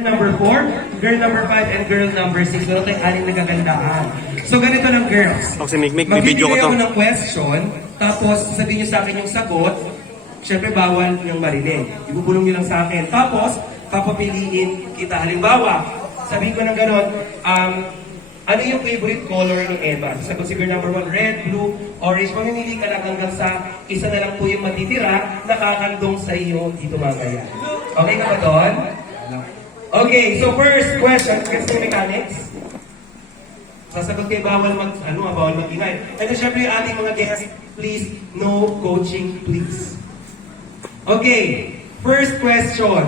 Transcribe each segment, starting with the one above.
Number 4, girl number 5, and girl number 6. Meron tayong aning nagagandaan. So ganito lang girls. Ako si Mikmik, may video ko Magbibigay to. ako ng question, tapos sabihin nyo sa akin yung sagot. Siyempre bawal yung marinig. Ibubulong nyo lang sa akin. Tapos, papapiliin kita. Halimbawa, sabihin ko ng ganon, ano yung favorite color ng Emma? Sagot si girl number 1, red, blue, orange. Mamimili ka lang hanggang sa isa na lang po yung matitira, nakakandong sa iyo dito mamaya. Okay ka ba doon? Okay, so first question, question mechanics. Sasagot kayo, bawal bawal mag-ingay. And then syempre yung ating mga guests, please, no coaching, please. Okay, first question.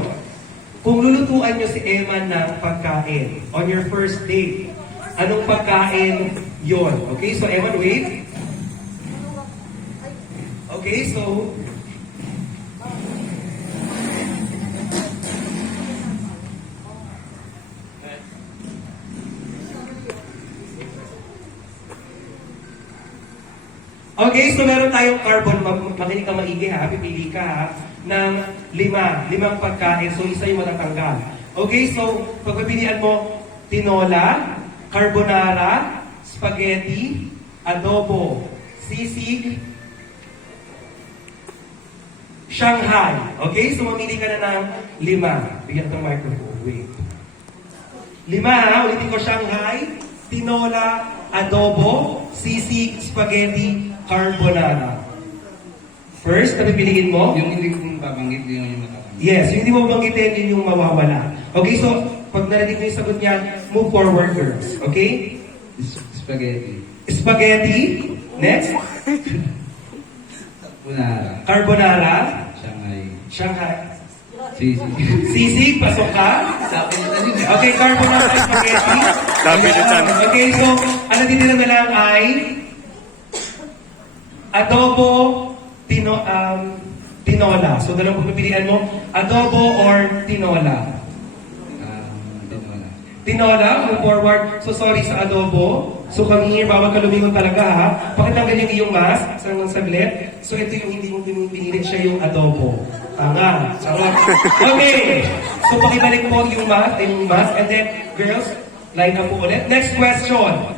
Kung lulutuan nyo si Emma ng pagkain on your first date, anong pagkain yon? Okay, so Emma, wait. Okay, so okay, so meron tayong carbon, makinig ka maigi ha, pipili ka ha, ng limang pagkain, so isa yung matatanggal. Okay, so pagpipilian mo, tinola, carbonara, spaghetti, adobo, sisig, Shanghai. Okay, so mamili ka na ng 5. Bigyan ko ng microphone, wait. 5 ha, ulitin ko, Shanghai, tinola, adobo, sisig, spaghetti, carbonara. First, na pipiliin mo? Yung hindi kong babanggit, yun yung matatanggit. Yes, yung hindi mo banggitin, yun yung mawawala. Okay, so, pag narinig mo yung sagot niya, move forward, girls. Okay? Spaghetti. Spaghetti. Next. Carbonara. Carbonara. Shanghai. Shanghai. Sisig. Sisig, pasok ka. Sabi nila din eh. Okay, carbonara, spaghetti. Sabi nila dyan. Okay, so, ano din nila na lang ay adobo, tinola. So, dalawang pagpipilian mo, adobo or tinola? Tinola. Tinola, move forward. So, sorry sa adobo. So, kami here, bawal ka lumingon talaga ha. Pakitanggal yung iyong mask. Saglit. So, ito yung hindi mo pinili, siya yung adobo. Tanga. Charot. Okay. So, pakibalik po yung mask. And then, girls, line up po ulit. Next question.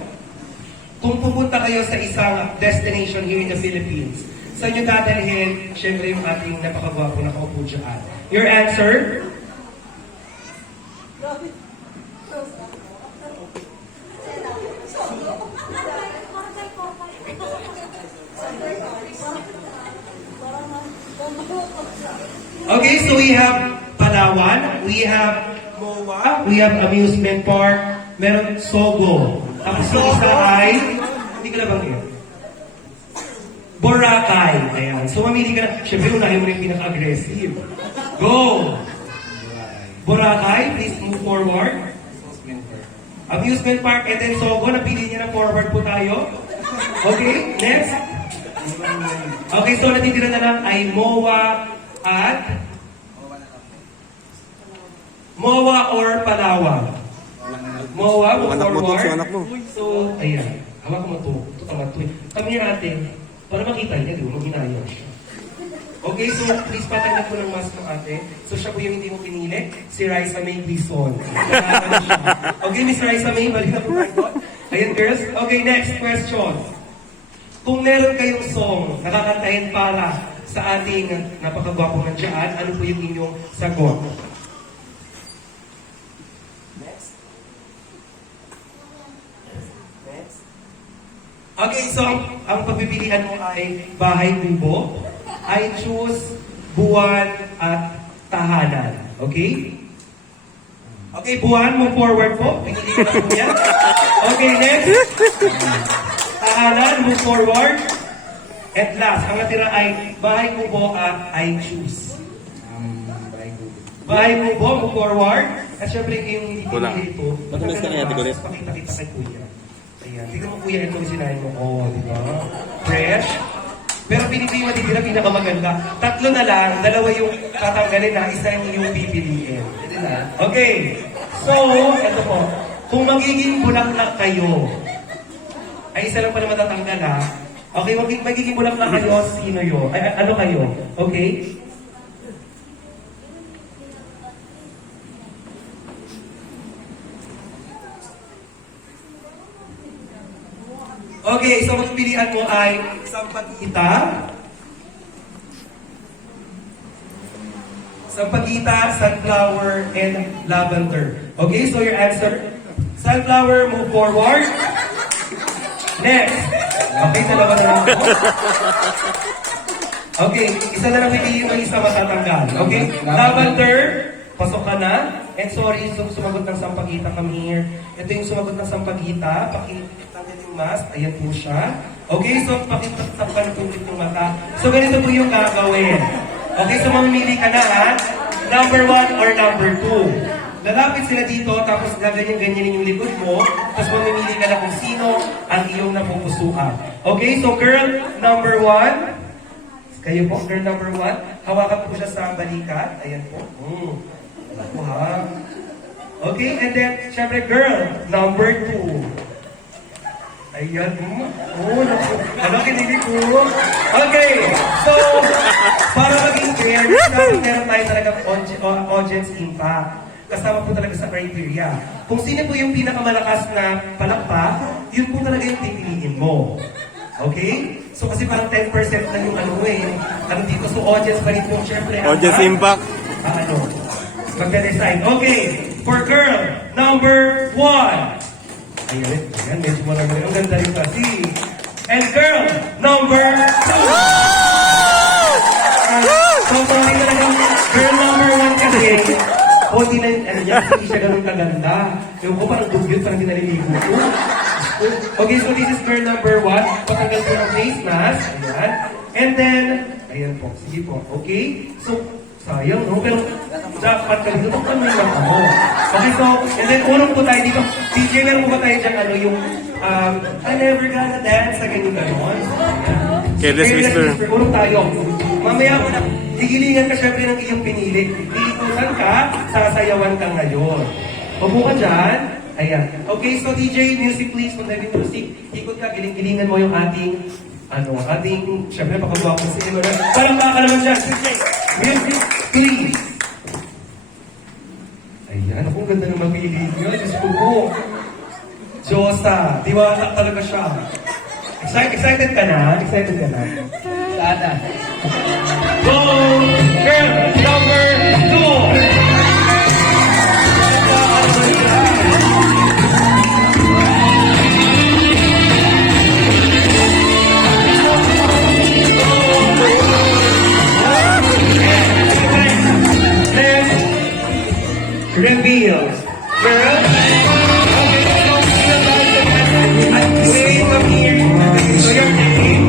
Kung pupunta kayo sa isang destination here in the Philippines, saan nyo dadalhin, syempre yung ating napakagwapo na kaupo dyan? Your answer? Okay, so we have Palawan, we have MOA, we have amusement park, meron Sogo. Tapos yung isa ay, hindi ko na banggit. Boracay. Ayan. So mamili ka na. Siyempre, unahin mo na yung pinaka-aggressive. Go! Boracay, please move forward. Amusement park and then Sogo. Napili niya na forward po tayo. Okay, next. Okay, so natitira na lang ay MOA at MOA or Palawan. MOA, move Anak mo to, forward. si anak mo. So, ayan. Hawak mo to. Ito tama to. Kami natin, para makita niya, di ba? Maghinaya siya. Okay, so please patanggal ko ng mask ng ate. So siya po yung hindi mo pinili. Si Raisa May Quizon. Okay, Miss Raisa May, balik na po tayo. Ayan, girls. Okay, next question. Kung meron kayong song nakakantahin para sa ating napakagwapong nandiyan, ano po yung inyong sagot? Okay, so ang pagpipilian mo ay bahay kubo. I choose buwan at tahanan. Okay? Okay, buwan, move forward po. Pinili ko na po yan. Okay, next. Tahanan, move forward. At last, ang natira ay bahay kubo at I choose. Bahay kubo, move forward. At syempre, yung hindi Kulang. pinili ito. Matumis ka na yan, Tigulit. Pakita-kita kay kuya. Ayan, tignan mo kuya, ito yung sinahin mo. Oh, di ba? Fresh. Pero pinili yung matitira, pinakamaganda. 3 na lang, 2 yung tatanggalin na, isa yung pipiliin. Okay. So, ito po. Kung magiging bulaklak kayo, ay isa lang pala matatanggal ha. Okay, magiging bulaklak kayo, sino yun? Ay, ano kayo? Okay? Okay, so magpilian mo ay sampagita, sunflower, and lavender. Okay, so your answer, sunflower, move forward. Next. Okay, dalawa na lang po. Okay, isa na lang piliin mo, isa matatanggal. Okay, lavender, pasok ka na. And sorry, sumagot ng sampagita, come here. Ito yung sumagot ng sampagita. Pakitanggal yung mask. Ayan po siya. Okay, so pakitanggal yung mata. So ganito po yung gagawin. Okay, so mamimili ka na ha. Number 1 or number 2. Lalapit sila dito, tapos gaganyan-ganyanin yung likod mo, tapos mamimili ka na kung sino ang iyong napupusuan. Okay, so girl number 1. Kayo po, girl number 1. Hawakan po siya sa balikat. Ayan po. Ako ha. Okay, and then, syempre, girl number 2. Ayan. Oh, naku. Ano, kinilig ko? Okay, so, para maging fair, meron tayo talagang audience impact. Kasama po talaga sa criteria. Kung sino po yung pinakamalakas na palakpak, yun po talaga yung pipiliin mo. Okay? So kasi parang 10% na yung ano dito. So audience pa rin po, syempre. Audience impact. Magka-decide. Okay, for girl number 1. Ayan, medyo marami. Ang ganda rin kasi. And girl number 2. So parang talagang girl number 1 kasi, hindi na, hindi siya ganun kaganda. Yung ko parang dugyot, parang hindi naliligo ko. Okay, so this is girl number 1. Patanggal po ng face mask. Ayan. And then, ayan po. Sige po. Okay? So, sayang, no? Pero, jackpot ka dito. Bakit may mata mo? Okay, so, and then, unang po tayo dito. DJ, meron po ba tayo dyan, yung, I never gonna dance sa ganyan ganon? Careless Whisper. Unang tayo. Mamaya mo na, higilingan ka syempre ng iyong pinili. Iikutan ka, sasayawan ka ngayon. Upo ka dyan. Ayan. Okay, so DJ, music please. Kung dahil music, ikot ka, giling-gilingan mo yung ating, syempre, pakagawa ko sa inyo. Parang baka naman dyan. Music please. Ayan, akong ganda ng mapili nyo. Diyos ko po. Diyosa, diwata talaga siya. Excited ka na? Excited ka na? Sana. Go! Girl number 2! Reveal. Girl? Wait, come here. So your name?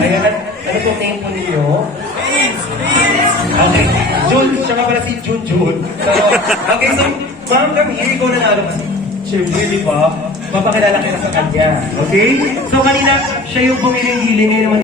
Ayan, ano po name po ninyo? Okay, Jun, siya nga pala si Jun. So, okay, so, ma'am, come here, ikaw nanalo kasi. Siyempre, di ba? Mapakilala kita sa kanya. Okay? So, kanina, siya yung pumiling-hiling, ngayon naman